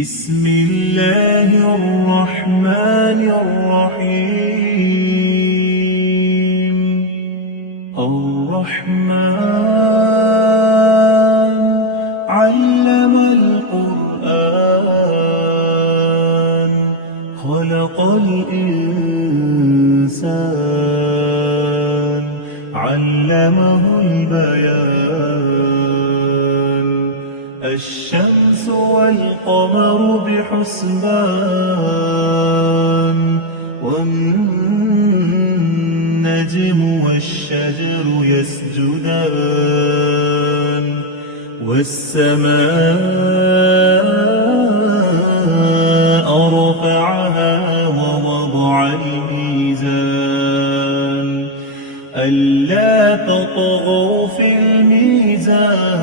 بسم الله الرحمن الرحيم. الرحمن علم القرآن خلق الإنسان علمه البيان. الشمس والقمر بحسبان والنجم والشجر يسجدان والسماء رفعها ووضع الميزان ألا تطغوا في الميزان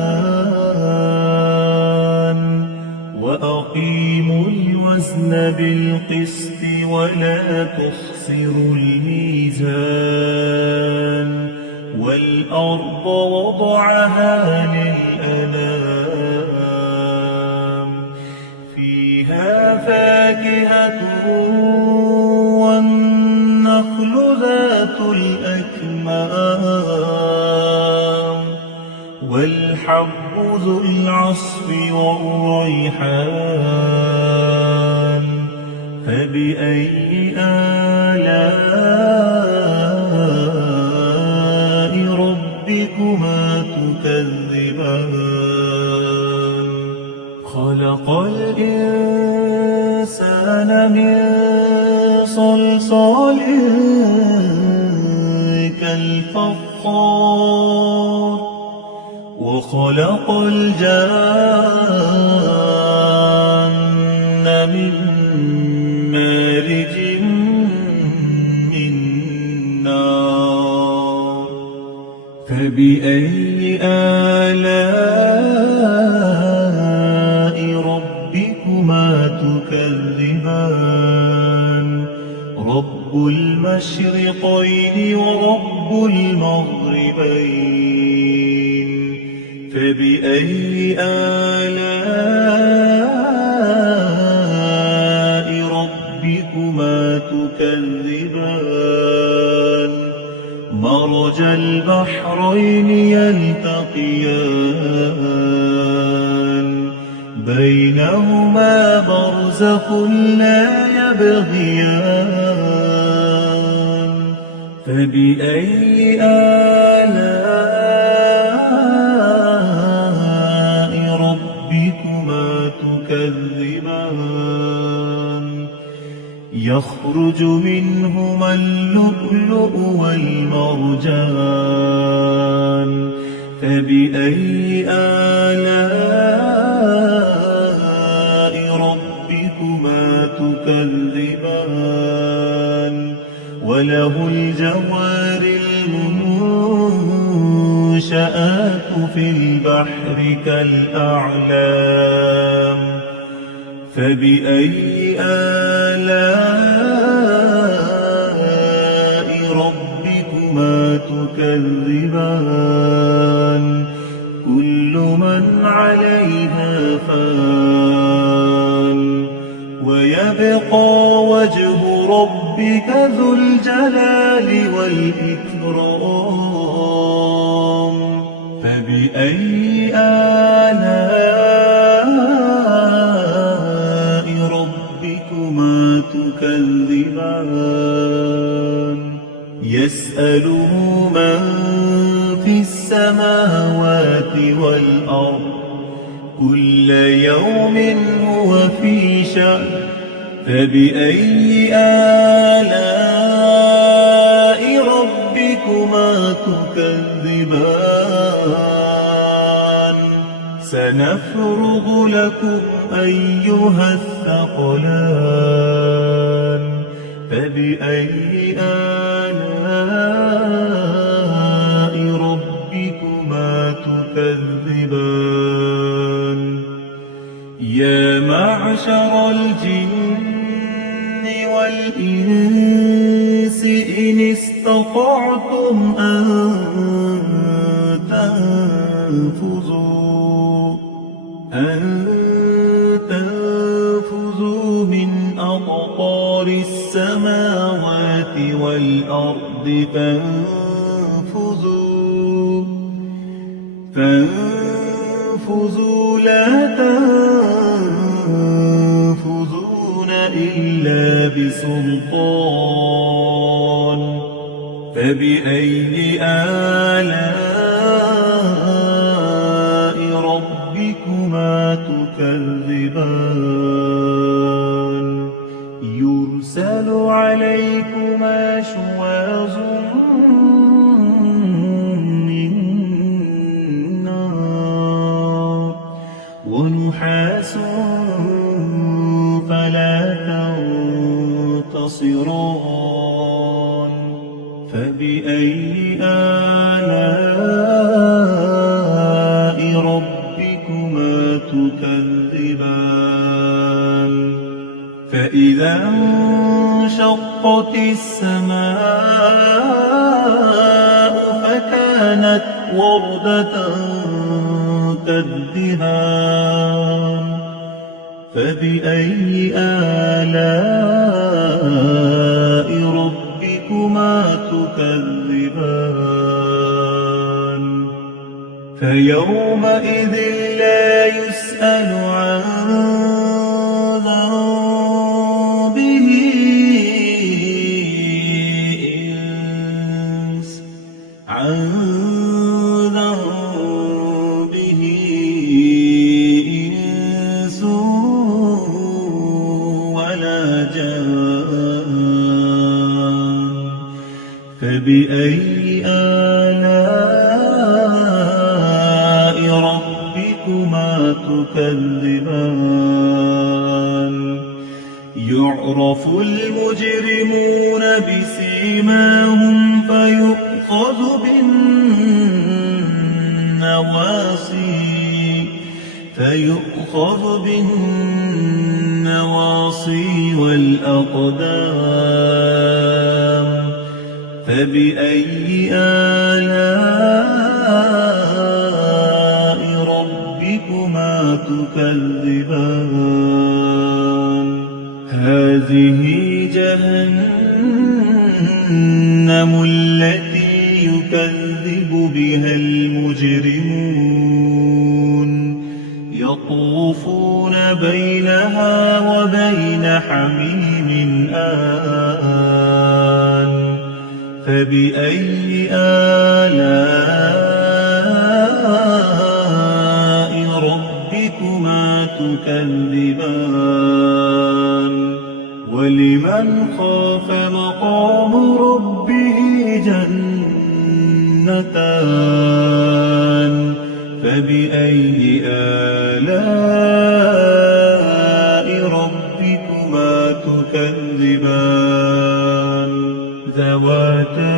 وأقيموا الوزن بالقسط ولا تخسروا الميزان. والأرض وضعها للأنام فيها فاكهة والنخل ذات الأكمام والحب ذو العصف والريحان. فبأي آلاء ربكما تكذبان؟ خلق الإنسان من صلصال كالفخار وخلق الجان من مارج من نار. فبأي آلاء ربكما تكذبان؟ رب المشرقين ورب المغربين. فبأي آلاء ربكما تكذبان؟ مرج البحرين يلتقيان بينهما برزخ لا يبغيان. فبأي آلاء ربكما تكذبان؟ يخرج منهما اللؤلؤ والمرجان. فبأي آلاء ربكما تكذبان؟ وله الجوار المنشآت في البحر كالأعلام. فبأي آلاء ربكما تكذبان؟ كل من عليها فان ويبقى وجه ربك ذو الجلال والإكرام. فبأي آلاء ربكما تكذبان؟ يسأله من في السماوات والأرض كل يوم هو في شأن. فبأي آلاء ربكما تكذبان؟ سنفرغ لكم أيها الثقلان. فبأي آلاء ربكما تكذبان؟ يا معشر الجن والإنس إن استطعتم أن تنفذوا السماوات والأرض فانفذوا لا تنفذون إلا بسلطان فبأي آلاء ربكما تكذبان يرسل عليكما شواظ من نار ونحاس فلا تنتصران فبأي آلاء ربكما تكذبان فإذا انشقت السماء فكانت وردة كالدهان فبأي آلاء ربكما تكذبان فيومئذ لا يسأل عن ذنبه إنس ولا جان فبأي آلاء ربكما تكذبان يعرف المجرمون بسيماهم فيؤخذ بالنواصي والأقدام فبأي آلاء ربكما تكذبان هذه جهنم التي يكذب بها المجرمون يطوفون بينها وبين حميم آن فبأي آلاء ربكما تكذبان ولمن خاف مقام ربه جنتان فبأي آلاء ربكما تكذبان ذواتا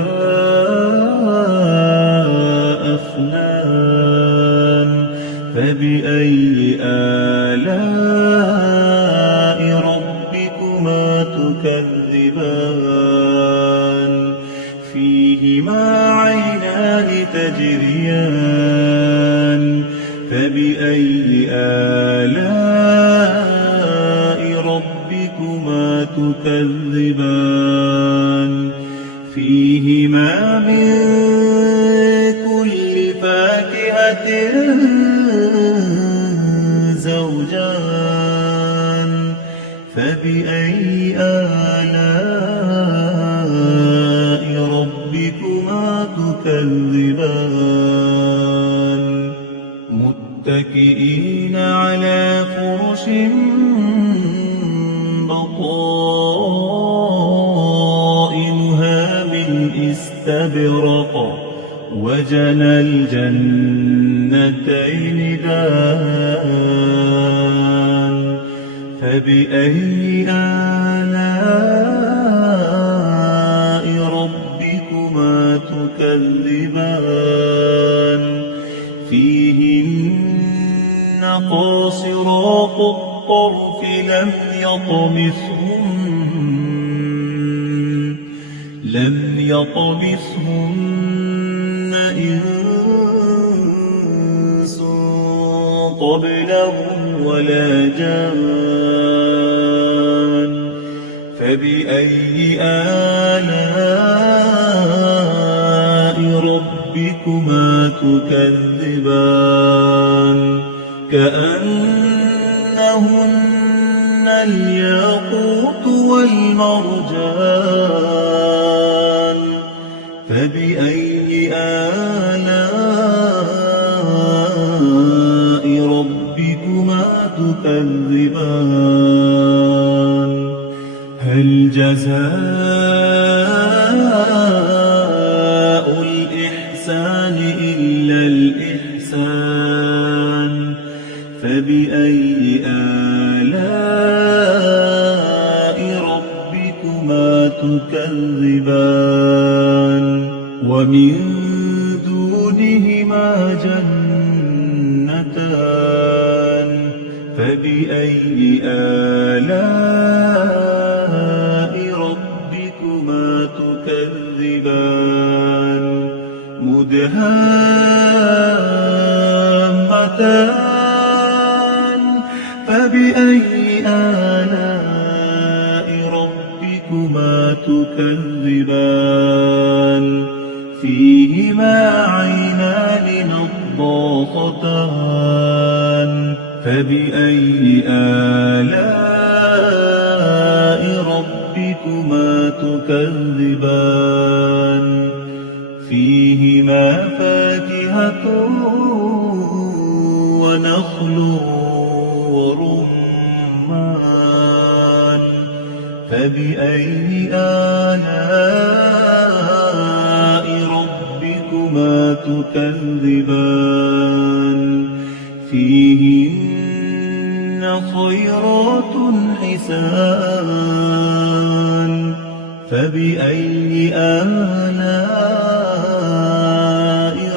أفنان فبأي آلاء ربكما تكذبان فيهما عينان تجريان فبأي آلاء ربكما تكذبان فيهما من كل فاكهة زوجان فبأي آلاء ربكما تكذبان متكئين على فرش بطائنها من استبرق وجنى الجنتين دان فبأي آلاء ربكما تكذبان فيهن قاصرات الطرف لم يطمثهن إنس قبلهم ولا جان فبأي آلاء ربكما تكذبان كأنهن الياقوت والمرجان فبأي آلاء ربكما تكذبان هل جزاء الإحسان إلا الإحسان فبأي آلاء ربكما تكذبان ومن دونهما جنتان فبأي آلاء ربكما تكذبان مدهامتان فبأي آلاء ربكما تكذبان فيهما عينان نضاختان فبأي آلاء ربكما تكذبان فيهما فاكهة ونخل ورمان فبأي آلاء ربكما تكذبان فيهن خيرات حسان فبأي آلاء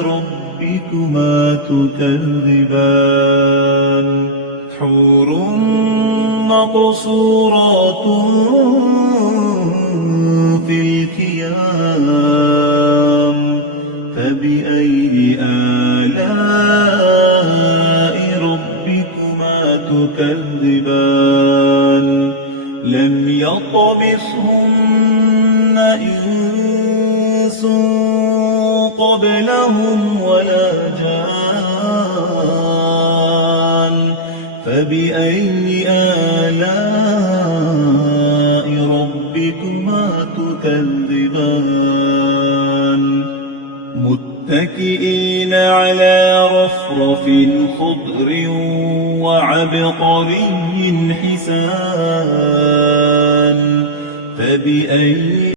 ربكما تكذبان حور مقصورات في الخيام فبأي آلاء ربكما تكذبان لم يطمثهن إنس قبلهم ولا جان فبأي آلاء ربكما تكذبان متكئين على رفرف خضر وعبقري حسان فبأي